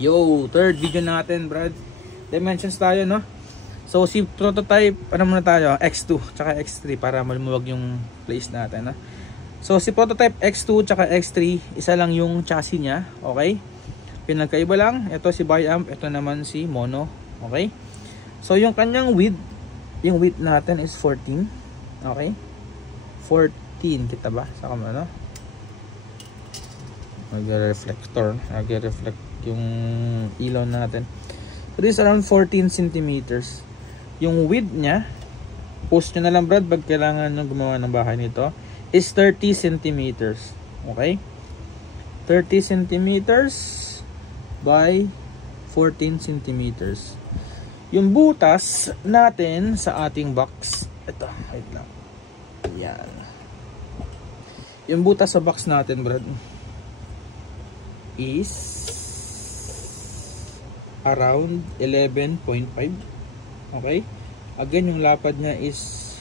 Yo, third video natin, Brad. Dimensions tayo, no? So si prototype, ano muna tayo? X2 tsaka X3 para maluwag yung place natin, no? So si prototype X2 tsaka X3, isa lang yung chassis niya, okay? Pinagkaiba lang, ito si Biamp, ito naman si Mono, okay? So yung kanyang width, yung width natin is 14, okay? 14, kita ba? Sa kamera, no? Mag-reflector, nag-reflect yung ilaw natin. So this is around 14 centimeters. Yung width niya, post nyo na lang, Brad, pag kailangan nyo gumawa ng bahay nito, is 30 centimeters. Okay? 30 centimeters by 14 centimeters. Yung butas natin sa ating box, ito, wait lang. Yan. Yung butas sa box natin, Brad, is around 11.5. Okay? Again, yung lapad niya is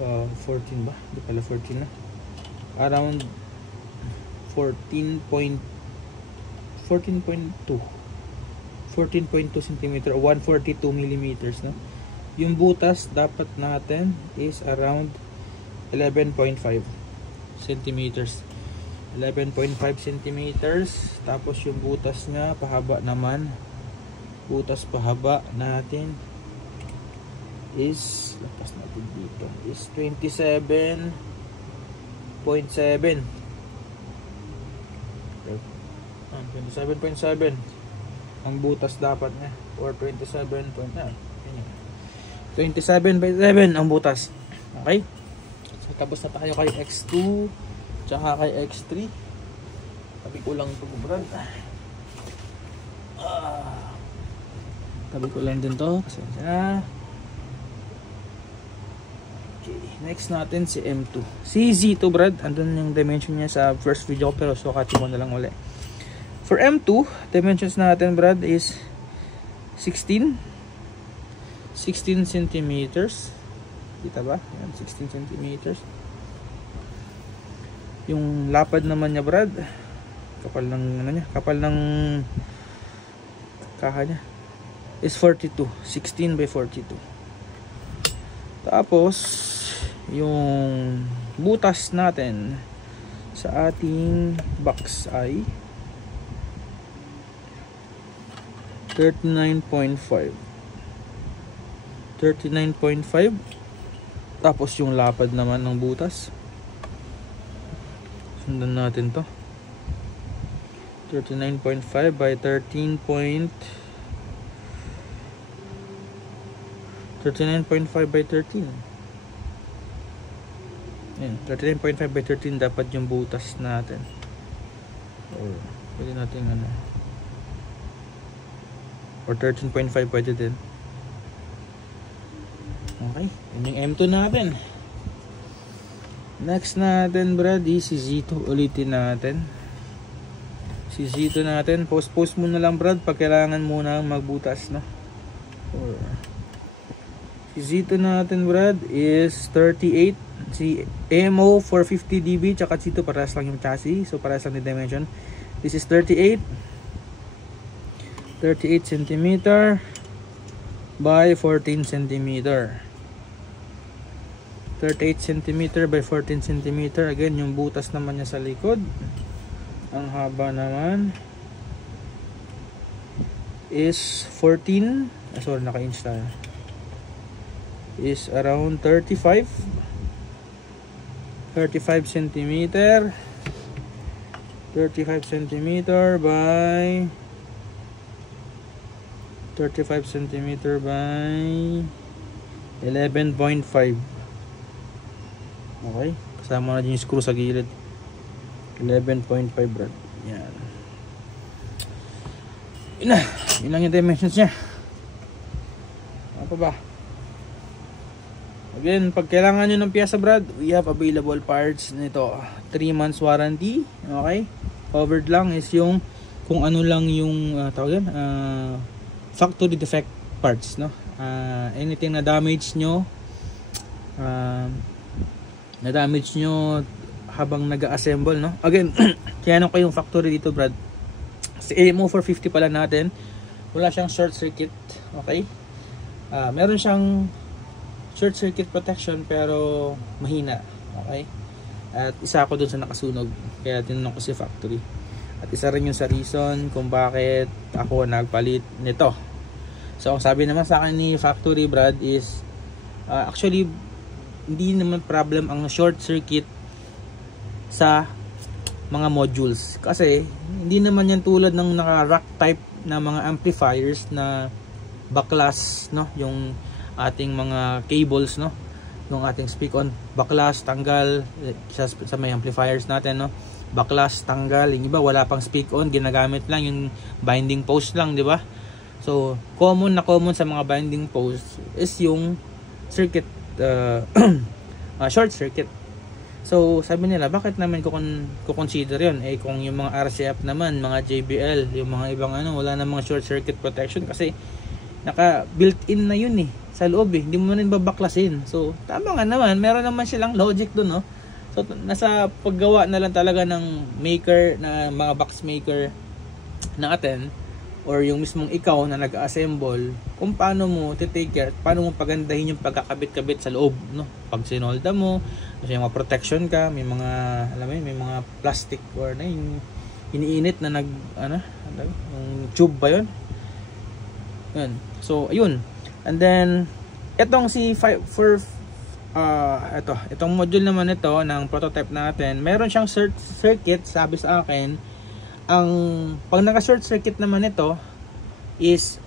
14 ba? Hindi pala 14 na. Around 14.2 cm or 142 millimeters, no? Yung butas dapat natin is around 11.5 centimeters. 11.5 centimeters. Tapos yung butas niya pahaba naman, butas pahaba natin is, lapas natin dito, is 27.7. 27.7 ang butas dapat niya, or 27.7 ang butas. Okay, so tapos na tayo kay X2 tsaka kay X3. Tabi ko lang ito, Brad. Tabi ko lang din to kasi okay, next natin si M2. Si Z2, Brad, andun yung dimension niya sa first video pero sukatin mo na lang ulit. For M2, dimensions natin, Brad, is 16 centimeters. Kita ba? Yan, 16 centimeters. Yung lapad naman niya, Brad, kapal ng ano niya, kapal ng kaha niya is 42, 16 by 42. Tapos yung butas natin sa ating box ay 39.5. Tapos yung lapad naman ng butas, sundan natin to, 39.5 by 13.5 by 13. Ayan, 39.5 by 13 dapat yung butas natin. Or pwede natin ano, or 13.5 pwede din. Okay, yun yung M2 natin. Next natin, Brad, si Z2 ulitin natin. Si Z2 natin, post muna lang, Brad, pag kailangan muna magbutas, no? Or si Z2 natin, Brad, is 38. Si MO 450 dB tsaka Z2 parehas lang yung chassis, so parehas lang yung dimension. This is 38 cm by 14 cm. 38 cm by 14 cm. Again, yung butas naman niya sa likod, ang haba naman is 14, sorry, naka-inch tayo, is around 35 cm. 35 cm by 35 cm by 11.5. Okay, kasama na din yung screw sa gilid. 11.5, Brad. Yan. Yun lang yung dimensions niya. Ano pa ba? Again, pag kailangan nyo ng piyesa, Brad, we have available parts nito. 3 months warranty. Okay, covered lang is yung kung ano lang yung tawag yan, factory defect parts, no? Anything na damage nyo, habang nag-assemble, no? Again, kaya ano kayong factory dito, Brad, Sa AMO450 pala natin, wala siyang short circuit. Okay, meron siyang short circuit protection pero mahina. Okay, at isa ako dun sa nakasunog, kaya tinanong ko si factory. At isa rin yung sa reason kung bakit ako nagpalit nito. So ang sabi naman sa akin ni factory Brad is actually hindi naman problem ang short circuit sa mga modules, kasi hindi naman yan tulad ng naka rack type na mga amplifiers na baklas, no, yung ating mga cables, no, yung ating speak on baklas tanggal sa may amplifiers natin, no, baklas tanggal, yung iba wala pang speak on, ginagamit lang yung binding post lang, di ba? So common sa mga binding post is yung circuit short circuit. So sabi nila, bakit naman ko-consider yun? Eh kung yung mga RCF naman, mga JBL, yung mga ibang wala na mga short circuit protection kasi naka built in na yun sa loob hindi mo na babaklasin. So tama nga naman, meron naman silang logic dun, no? So nasa paggawa na lang talaga ng maker, na mga box maker natin, or yung mismong ikaw na nag-assemble, kung paano mo take care, paano mo pagandahin yung pagkakabit-kabit sa loob, no? Pag sinolda mo, kasi may mga protection ka, may mga, alam mo yun, may mga plastic or yung iniinit na yung tube ba yun? Yun. So ayun. And then itong itong module naman ito ng prototype natin, meron siyang circuit, sabi sa akin. Ang pag naka short circuit naman ito is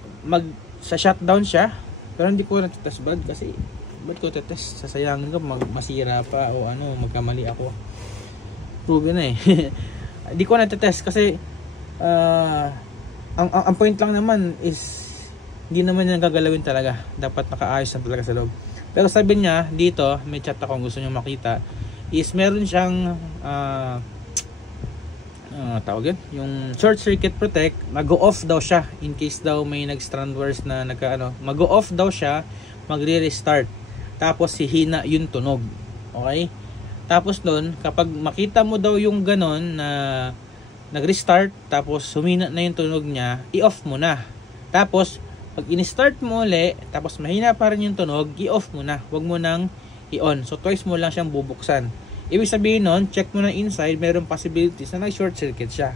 sa shutdown siya, pero hindi ko na-test Brad, kasi ba't ko test, sasayangin ko, masira pa o magkamali ako, proven na hindi ko na-test kasi ang point lang naman is hindi naman yan gagalawin talaga, dapat nakaayos na talaga sa loob. Pero sabi niya dito, may chat ako kung gusto niyo makita, is meron siyang tawag yun, yung short circuit protect, mag-go off daw siya in case daw may nag-strand wires na mag-go off daw siya, magre-restart, tapos hihina yung tunog. Okay, tapos doon, kapag makita mo daw yung ganon na nag-restart tapos humina na yung tunog niya, i-off mo na. Tapos pag in-start mo uli, tapos mahina pa rin yung tunog, i-off mo na, wag mo nang i-on. So twice mo lang siyang bubuksan. Ibig sabihin nun, check mo na inside, mayroong possibilities na nag-short circuit siya.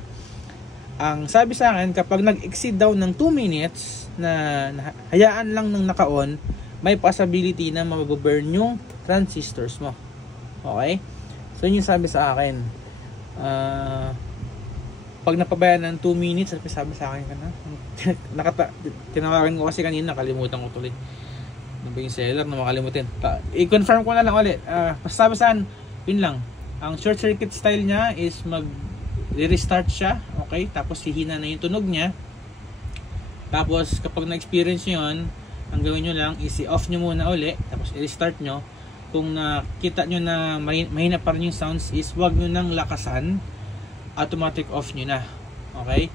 Ang sabi sa akin, kapag nag-exceed daw ng 2 minutes na hayaan lang ng naka-on, may possibility na mag-burn yung transistors mo. Okay? So yun yung sabi sa akin. Pag napabayaan ng 2 minutes, sabi sa akin tinawagan ko kasi kanina, nakalimutan ko tuloy. Ano ba yung seller na makalimutin? I-confirm ko na lang ulit. Sabi sa akin, yun lang. Ang short circuit style niya is mag-restart siya. Okay? Tapos hihina na yung tunog niya. Tapos kapag na-experience nyo yun, ang gawin nyo lang is i-off nyo muna uli. Tapos i-restart nyo. Kung nakita nyo na mahina pa rin yung sounds, is wag nyo nang lakasan. Automatic off nyo na. Okay?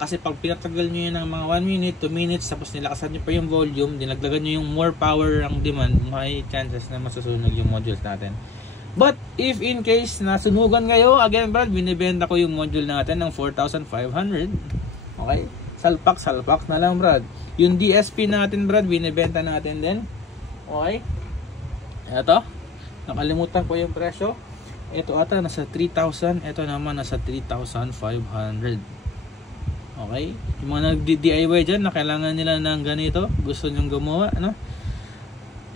Kasi pag pinatagal nyo yun ng mga 1 minute, 2 minutes, tapos nilakasan nyo pa yung volume, dinagdagan nyo yung more power ang demand, may chances na masusunog yung modules natin. But if in case nasunugan kayo, again Brad, binibenta ko yung module natin ng 4,500. Okay? Salpak na lang Brad. Yung DSP natin Brad, binibenta natin din. Okay? Ito. Nakalimutan ko yung presyo. Ito ata nasa 3,000. Ito naman nasa 3,500. Okay? Yung mga nag-DIY dyan na kailangan nila ng ganito, gusto nyong gumawa, no?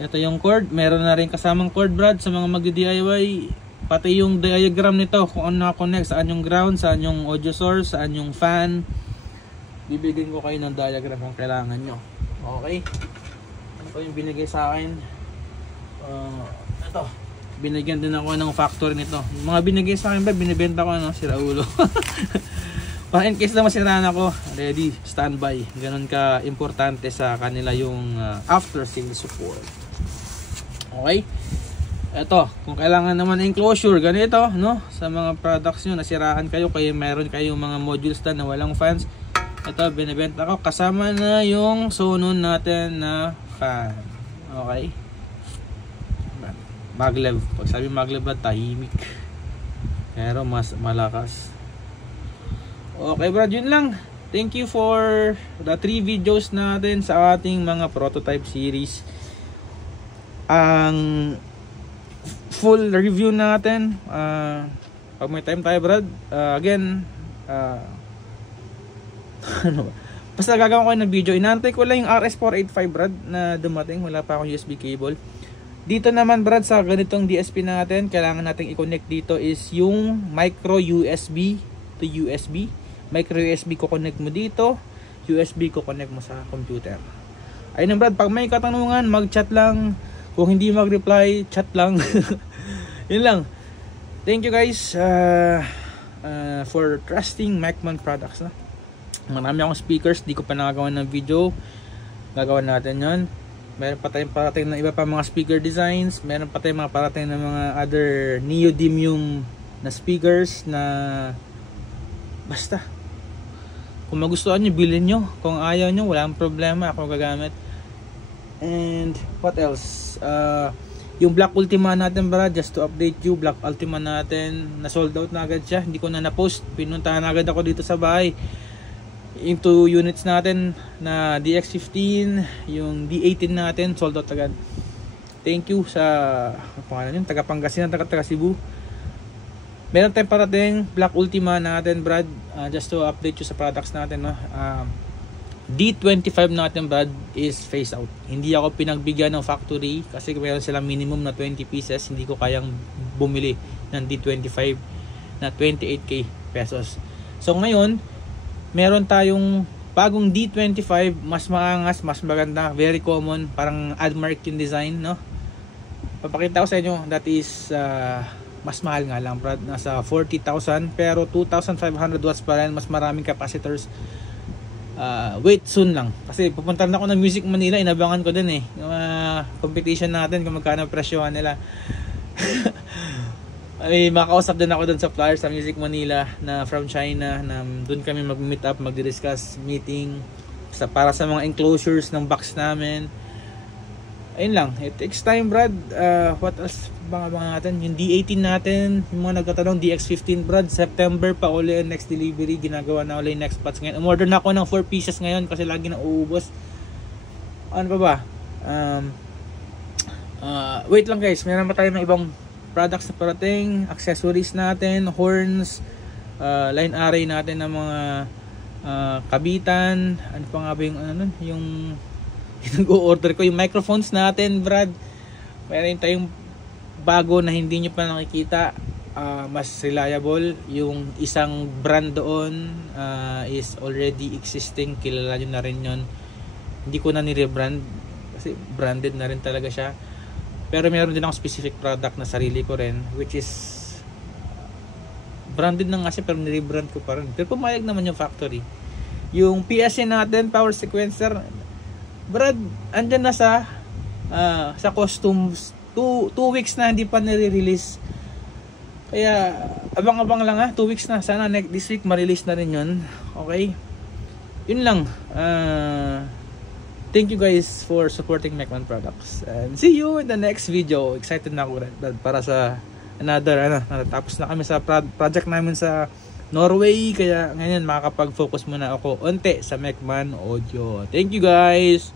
Ito yung cord, meron na rin kasamang cord Brad sa mga mag-DIY, pati yung diagram nito kung ano na-connect, saan yung ground, saan yung audio source, saan yung fan. Bibigyan ko kayo ng diagram kung kailangan nyo. Okay, ano pa yung binigay sa akin? Ito, binigyan din ako ng factory nito. Mga binigay sa akin ba, binibenta ko sira ulo. Para in case na masiraan ako, ready, standby. Ganun ka importante sa kanila yung after sales support. Okay? Ito, kung kailangan naman enclosure, ganito, no? Sa mga products nyo, nasiraan kayo, kaya meron kayong mga modules na walang fans. Ito, binibenta ko. Kasama na yung Sonon natin na fan. Okay? Maglev. Pag sabi maglev, tahimik. Pero mas malakas. Okay Brad, yun lang. Thank you for the 3 videos natin sa ating mga prototype series. Ang full review natin pag may time tayo Brad, again ano ba? Basta gagawin ko ng video. Inaantay ko lang yung RS485 Brad na dumating, wala pa akong USB cable. Dito naman Brad sa ganitong DSP natin, kailangan nating i-connect dito is yung micro USB to USB. Micro USB ko connect mo dito, USB ko connect mo sa computer. Ayun Brad, pag may katanungan mag-chat lang, kung hindi mag-reply chat lang. Yun lang. Thank you guys for trusting Mecman products. Marami akong speakers, di ko pa nakagawa ng video. Gagawa natin yon. Meron pa tayong parating ng iba pa mga speaker designs. Meron pa tayong mga parating ng mga other neodymium na speakers na basta kung magustuhan nyo, bilhin nyo. Kung ayaw nyo, walang problema, ako gagamit. And what else? Yung Black Ultima natin Brad, just to update you, Black Ultima natin na sold out na agad siya. Hindi ko na na-post, pinuntahan agad ako dito sa bahay. Yung 2 units natin na DX15, yung D18 natin sold out agad. Thank you sa pangalan yun, taga Pangasinan, taga Cebu. Meron tayong parating Black Ultima natin Brad, just to update you sa products natin, no? D25 natin Brad is phase out. Hindi ako pinagbigyan ng factory kasi meron silang minimum na 20 pieces. Hindi ko kayang bumili ng D25 na 28k pesos. So ngayon meron tayong bagong D25, mas maangas, mas maganda, very common, parang Admark yung design, no? Papakita ko sa inyo, that is mas mahal nga lang Brad, nasa 40,000 pero 2,500 watts pa rin, mas maraming capacitors. Wait soon lang kasi pupunta na ako ng Music Manila, inabangan ko din yung competition natin kung magkano presyohan nila. Ay, makausap din ako dun sa supplier sa Music Manila na from China, na dun kami mag-meet up, mag-discuss meeting para sa mga enclosures ng box namin. Ayun lang, it takes time Brad. What else bang natin? Yung D18 natin, yung mga nagtatanong, DX15 Brad, September pa uli ang next delivery, ginagawa na uli next batch ngayon. Umorder na ako ng 4 pieces ngayon kasi lagi na uubos. Ano pa ba? Wait lang guys, meron pa tayo ng ibang products na parating, accessories natin, horns, line array natin ng mga kabitan. Ano pa nga ba yung ano nun? Yung nag-order ko, yung microphones natin Brad. Meron tayong bago na hindi nyo pa nakikita, mas reliable. Yung isang brand doon is already existing, kilala nyo na rin yun. Hindi ko na ni-rebrand kasi branded na rin talaga siya. Pero meron din akong specific product na sarili ko rin, which is branded na nga siya pero ni-rebrand ko pa rin. Pero pumayag naman yung factory. Yung PSC natin, power sequencer Brad, andyan na sa costumes. 2 weeks na hindi pa nire-release. Kaya abang-abang lang 2 weeks na. Sana this week ma-release na rin yun. Okay? Yun lang. Thank you guys for supporting Mecman products. And see you in the next video. Excited na ako para sa another natapos na kami sa project namin sa Norway. Kaya ngayon makakapag-focus muna ako unti sa Mecman Audio. Thank you guys.